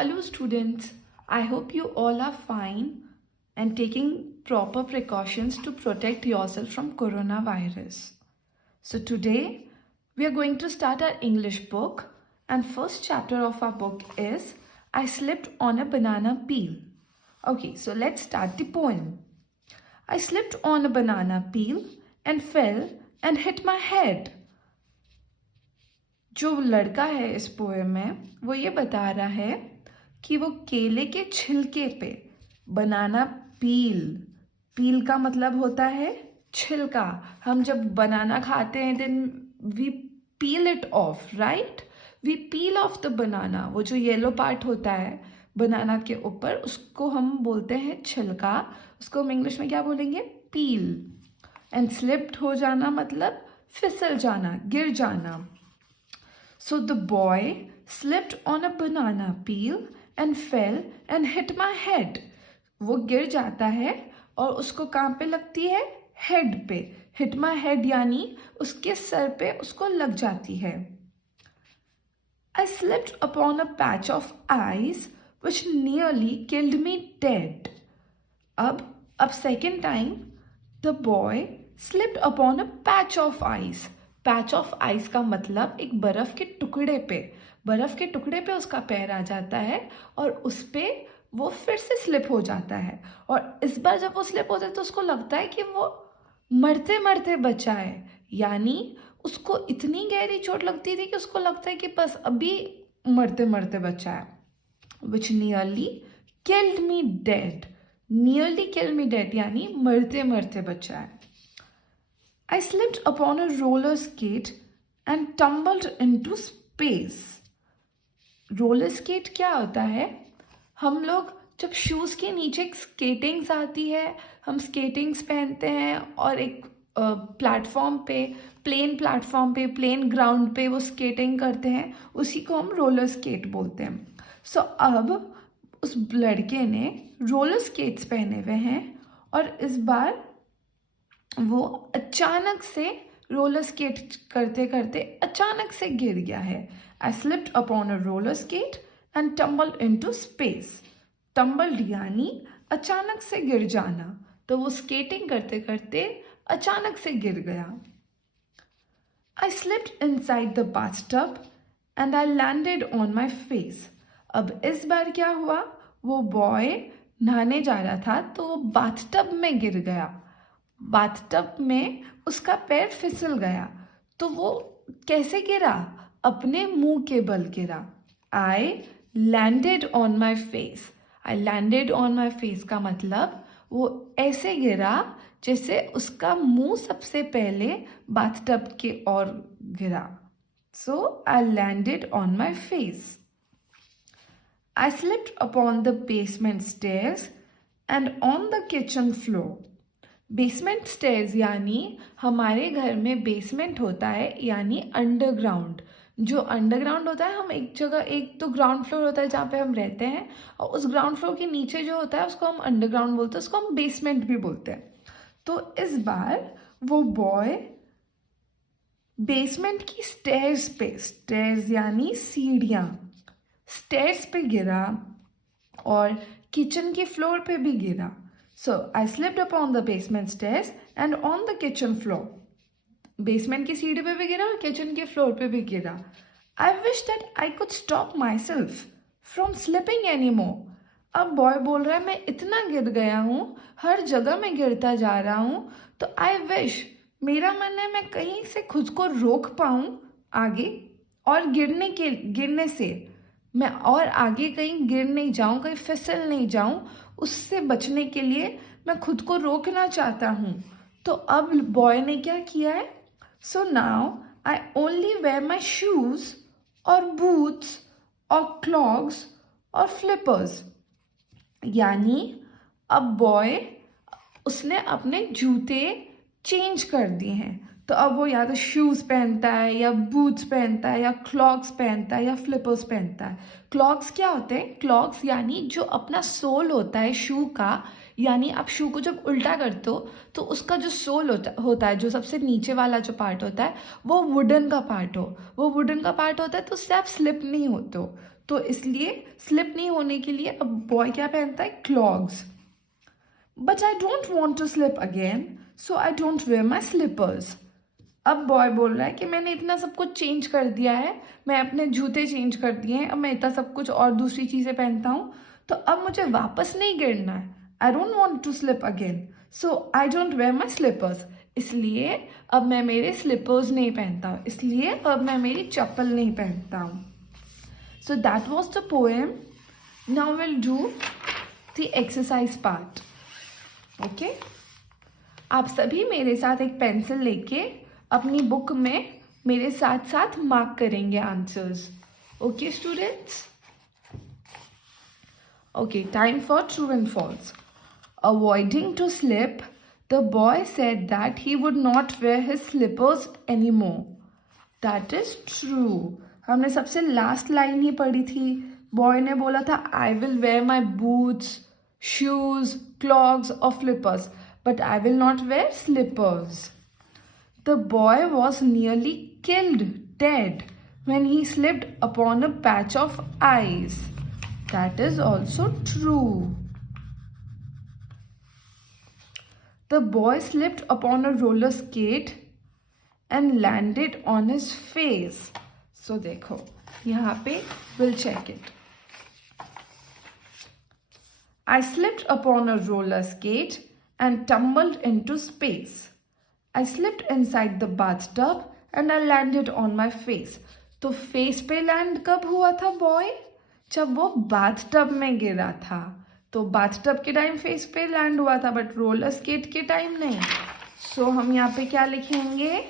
Hello students, I hope you all are fine and taking proper precautions to protect yourself from coronavirus. So today we are going to start our English book and first chapter of our book is I slipped on a banana peel. Okay, so let's start the poem. I slipped on a banana peel and fell and hit my head. जो लड़का है इस poem में वो ये बता रहा है कि वो केले के छिलके पे बनाना पील का मतलब होता है छिलका. हम जब बनाना खाते हैं then we peel it off, right? We peel off the banana. वो जो येलो पार्ट होता है बनाना के ऊपर उसको हम बोलते हैं छिलका. उसको हम इंग्लिश में क्या बोलेंगे? पील. एंड स्लिप्ड हो जाना मतलब फिसल जाना, गिर जाना. So the boy slipped on a banana peel and fell and hit my head. वो गिर जाता है और उसको कहाँ पे लगती है? हेड पे. Hit my head यानी उसके सर पे उसको लग जाती है. I slipped upon a patch of ice which nearly killed me dead. अब second time the boy slipped upon a patch of ice. Patch of ice का मतलब एक बर्फ के टुकड़े पे उसका पैर आ जाता है और उस पे वो फिर से स्लिप हो जाता है. और इस बार जब वो स्लिप होता है तो उसको लगता है कि वो मरते मरते बचा है. यानी उसको इतनी गहरी चोट लगती थी कि उसको लगता है कि बस अभी मरते मरते बचा है. विच nearly killed me dead. Nearly killed me dead यानी मरते मरते बचा है. I slipped upon a roller skate and tumbled into space. Roller skate क्या होता है? हम लोग जब शूज़ के नीचे स्केटिंग्स आती है, हम स्केटिंग्स पहनते हैं और एक प्लेटफॉर्म पे, प्लेन ग्राउंड पे वो स्केटिंग करते हैं, उसी को हम रोलर स्केट बोलते हैं. सो अब उस लड़के ने रोलर स्केट्स पहने हुए हैं और इस बार वो अचानक से रोलर स्केट करते करते अचानक से गिर गया है. I slipped upon a roller skate and tumbled into space. Tumbled यानी अचानक से गिर जाना. तो वो स्केटिंग करते करते अचानक से गिर गया. I slipped inside the bathtub and I landed on my face. अब इस बार क्या हुआ? वो बॉय नहाने जा रहा था तो वो बाथटब में गिर गया. बाथटब में उसका पैर फिसल गया. तो वो कैसे गिरा? अपने मुंह के बल गिरा. आई landed on my face. I landed on my face का मतलब वो ऐसे गिरा जैसे उसका मुंह सबसे पहले बाथटब के ओर गिरा. So I landed on my face. I slipped upon the basement stairs and on the kitchen floor. Basement stairs यानी हमारे घर में बेसमेंट होता है यानी अंडरग्राउंड. जो अंडरग्राउंड होता है, हम एक जगह, एक तो ग्राउंड फ्लोर होता है जहाँ पे हम रहते हैं और उस ग्राउंड फ्लोर के नीचे जो होता है उसको हम अंडरग्राउंड बोलते हैं, उसको हम बेसमेंट भी बोलते हैं. तो इस बार वो बॉय बेसमेंट की स्टेयर्स पे, स्टेयर्स यानी सीढ़ियाँ, स्टेयर्स पे गिरा और किचन के फ्लोर पे भी गिरा. So I slipped upon the basement stairs and on the kitchen floor. Basement की सीढ़ी पे भी गिरा और किचन के फ्लोर पे भी गिरा. I wish that I could stop myself from slipping anymore. अब बॉय बोल रहा है मैं इतना गिर गया हूँ, हर जगह में गिरता जा रहा हूँ, तो I wish, मेरा मन है मैं कहीं से खुद को रोक पाऊँ आगे और गिरने से मैं और आगे कहीं गिर नहीं जाऊँ, कहीं फिसल नहीं जाऊँ. उससे बचने के लिए मैं खुद को रोकना चाहता हूँ. तो अब बॉय ने क्या किया है? So now I only wear my shoes और बूट्स और क्लॉग्स और फ्लिपर्स. यानी अब बॉय उसने अपने जूते चेंज कर दिए हैं. तो अब वो या तो शूज़ पहनता है या बूट्स पहनता है या क्लॉग्स पहनता है या फ्लिपर्स पहनता है. क्लॉग्स क्या होते हैं? क्लॉग्स यानी जो अपना सोल होता है शू का, यानी आप शू को जब उल्टा करते हो तो उसका जो सोल होता है, जो सबसे नीचे वाला जो पार्ट होता है, वो वुडन का पार्ट होता है तो उससे आप स्लिप नहीं होते हो. तो इसलिए स्लिप नहीं होने के लिए अब बॉय क्या पहनता है, clogs. But I don't want to slip again, so I don't wear my slippers. अब बॉय बोल रहा है कि मैंने इतना सब कुछ चेंज कर दिया है, मैं अपने जूते चेंज कर दिए हैं, अब मैं इतना सब कुछ और दूसरी चीज़ें पहनता हूँ, तो अब मुझे वापस नहीं गिरना है. I don't want to slip again, so I don't wear my slippers. इसलिए अब मैं मेरे स्लीपर्स नहीं पहनता हूँ, इसलिए अब मैं मेरी चप्पल नहीं पहनता हूँ. So that was the poem. Now will do the exercise part. Okay, आप सभी मेरे साथ एक पेंसिल लेके अपनी बुक में मेरे साथ साथ मार्क करेंगे answers. Okay students? Okay, time for true and false. Avoiding to slip, the boy said that he would not wear his slippers anymore. That is true. हमने सबसे लास्ट लाइन ही पढ़ी थी. बॉय ने बोला था I will wear my boots, shoes, clogs और flippers, but I will not wear slippers. The boy was nearly killed dead when he slipped upon a patch of ice. That is also true. The boy slipped upon a roller skate and landed on his face. So देखो यहाँ पे we'll check it. I slipped upon a roller skate and tumbled into space. I slipped inside the bathtub and I landed on my face. तो face पे land कब हुआ था boy? जब वो bathtub में गिरा था. तो बाथटब के टाइम फेस पे लैंड हुआ था, बट रोलर स्केट के टाइम नहीं. सो हम यहाँ पे क्या लिखेंगे,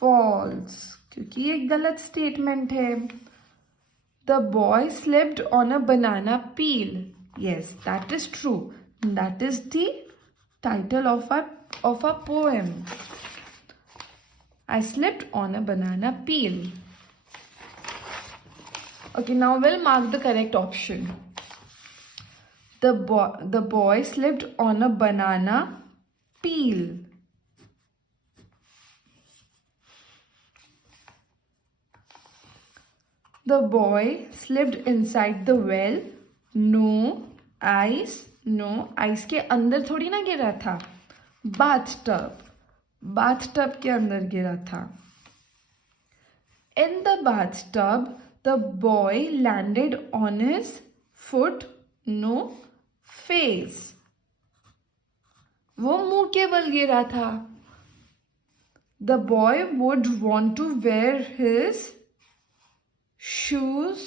फॉल्स, क्योंकि ये गलत स्टेटमेंट है. The boy slipped on a banana peel. Yes, that is true. That is the title of a poem. I slipped on a banana peel. Okay, now we'll mark the correct option. The boy slipped on a banana peel. The boy slipped inside the well. No ice. No ice के अंदर थोड़ी ना गिरा था. bathtub के अंदर गिरा था. In the bathtub, the boy landed on his foot, no face. वो मुंह के बल गिरा था. The boy would want to wear his shoes,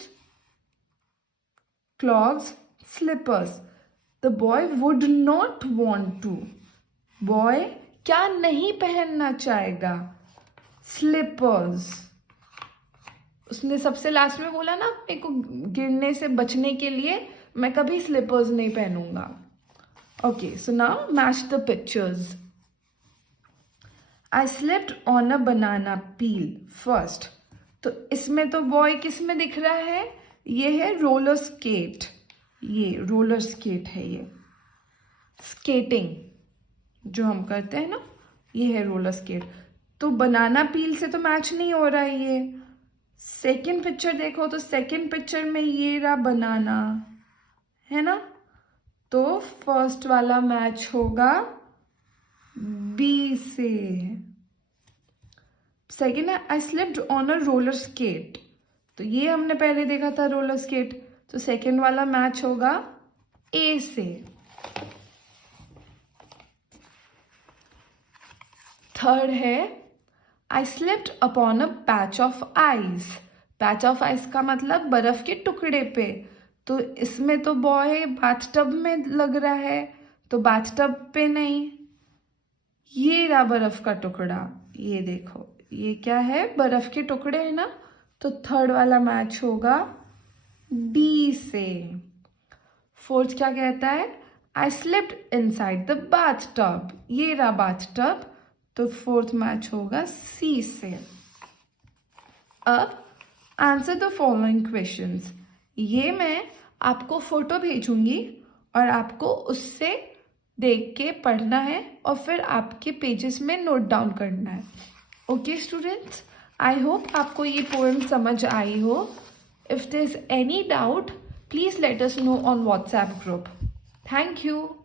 clogs, slippers. The boy would not want to. Boy क्या नहीं पहनना चाहेगा, slippers. उसने सबसे लास्ट में बोला ना, मेरे को गिरने से बचने के लिए मैं कभी स्लीपर्स नहीं पहनूंगा. Okay, so now match the pictures. I slipped on a banana peel first. तो इसमें तो बॉय किस में दिख रहा है, ये है रोलर स्केट. ये रोलर स्केट है, ये स्केटिंग जो हम करते हैं ना, ये है रोलर स्केट. तो बनाना पील से तो मैच नहीं हो रहा है ये. सेकेंड पिक्चर देखो तो सेकेंड पिक्चर में ये रहा बनाना, है ना, तो फर्स्ट वाला मैच होगा बी से. सेकेंड है I slipped on a roller skate. तो ये हमने पहले देखा था रोलर स्केट, तो सेकेंड वाला मैच होगा ए से. थर्ड है I slipped upon a patch of ice. Patch of ice का मतलब बर्फ के टुकड़े पे. तो इसमें तो बॉय बाथटब में लग रहा है, तो बाथटब पे नहीं, ये रहा बर्फ का टुकड़ा. ये देखो, ये क्या है, बर्फ के टुकड़े है ना. तो थर्ड वाला मैच होगा डी से. फोर्थ क्या कहता है, I slipped inside the bathtub. ये रहा बाथटब, तो फोर्थ मैच होगा सी से. अब आंसर द फॉलोइंग क्वेश्चंस. ये मैं आपको फोटो भेजूंगी और आपको उससे देख के पढ़ना है और फिर आपके पेजेस में नोट डाउन करना है. ओके स्टूडेंट्स, आई होप आपको ये पोएम समझ आई हो. If there's any doubt, please let us know on WhatsApp group. Thank you.